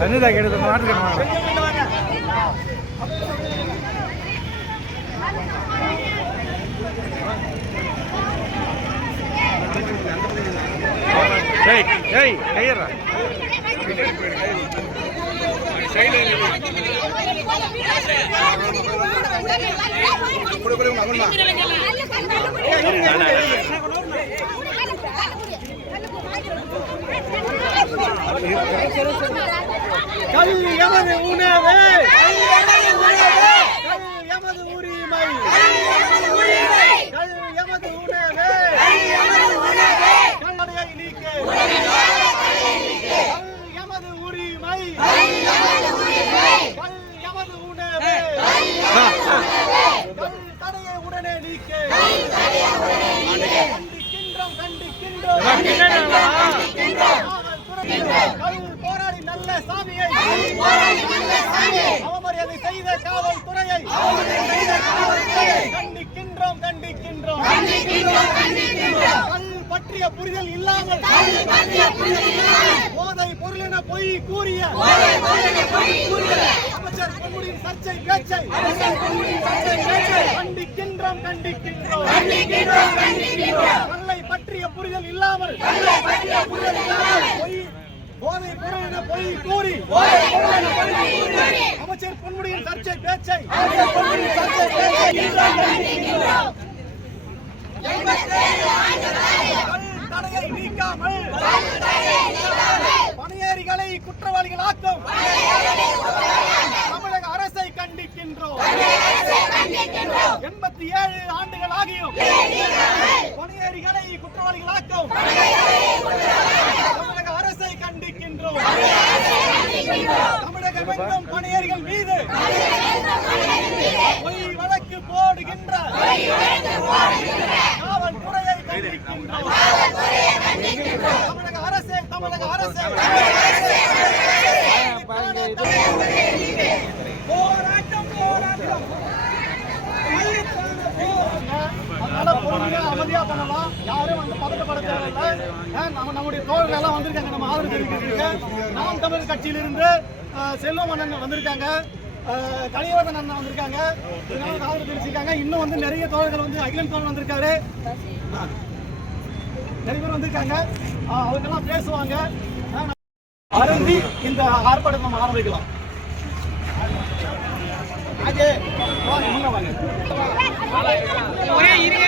வந்துதா கேட்டு மாட்டுக்கணும் ஏய் ஏய் கையறா கல் எமது உணவு எமது உரிமை எமது உணவு கல்லடையை நீக்க. எமது உரிமை எமது உணவு தடையை உடனே நீக்க. கண்டிக்கின்றோம் கண்டிக்கின்றோம். நல்ல சாமியை. அவமரியாதை செய்த காவல்துறையை. கண்டிக்கின்றோம் கண்டிக்கின்றோம். கல் பற்றிய புரிதல் இல்லாமல். போதை பொருள் என பொய் கூறிய. அமைச்சர் பொன்முடியின் சர்ச்சை பேச்சை. கண்டிக்கின்றோம் கண்டிக்கின்றோம். பற்றிய புரிதல் இல்லாமல். போதை பொருள் என பொய் கூறி. அமைச்சர் பொன்முடியின் சர்ச்சை பேச்சை. தடையை நீக்காமல் பணியேறிகளை குற்றவாளிகளாக்கும் தமிழக அரசை கண்டிக்கின்றோம். எண்பத்தி ஏழு ஆண்டுகள் ஆகியும் பணியேறிகளை குற்றவாளிகளாக்கும் கண்டிக்கின்றோம் தமிழகமெங்கும் பணியர்கள் மீது பொய் வழக்கு போடுகின்ற காவல்துறையை கண்டிக்கின்றோம் தமிழக அரசே தமிழக அரசே போராட்டம் போராட்டம் அதனால பொறுமையா அமைதியா பண்ணலாம் யாரும் வந்து பதட்டப்பட தேவையில்லை அஹ் நம்ம நம்முடைய தோழர்கள் எல்லாம் வந்திருக்காங்க. நம்ம ஆதரவு தெரிவிக்கிறதுக்கு. நாம் தமிழர் கட்சியிலிருந்து செல்வம் அண்ணன் வந்திருக்காங்க. அஹ், கலியவர்தன் அண்ணன் வந்திருக்காங்க. இதனால ஆதரவு தெரிவிச்சிருக்காங்க. இன்னும் வந்து நிறைய தோழர்கள் வந்து அகிலன் தோழன் வந்திருக்காரு. நிறைய பேர் வந்திருக்காங்க. அவருக்கெல்லாம் பேசுவாங்க. அருந்தி இந்த ஆர்ப்பாட்டத்தை நம்ம ஆரம்பிக்கலாம். ஒரே வாங்க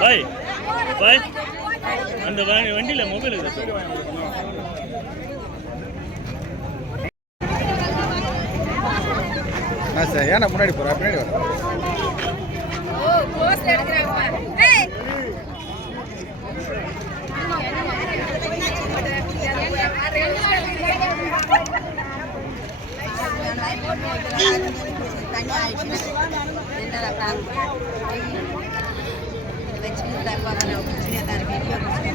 பாய். பாய் அந்த வண்டியில மொபைல் இருக்கு. நான் சார். ஏன்னா முன்னாடி போகிறேன் பின்னாடி வரேன் తక్కువ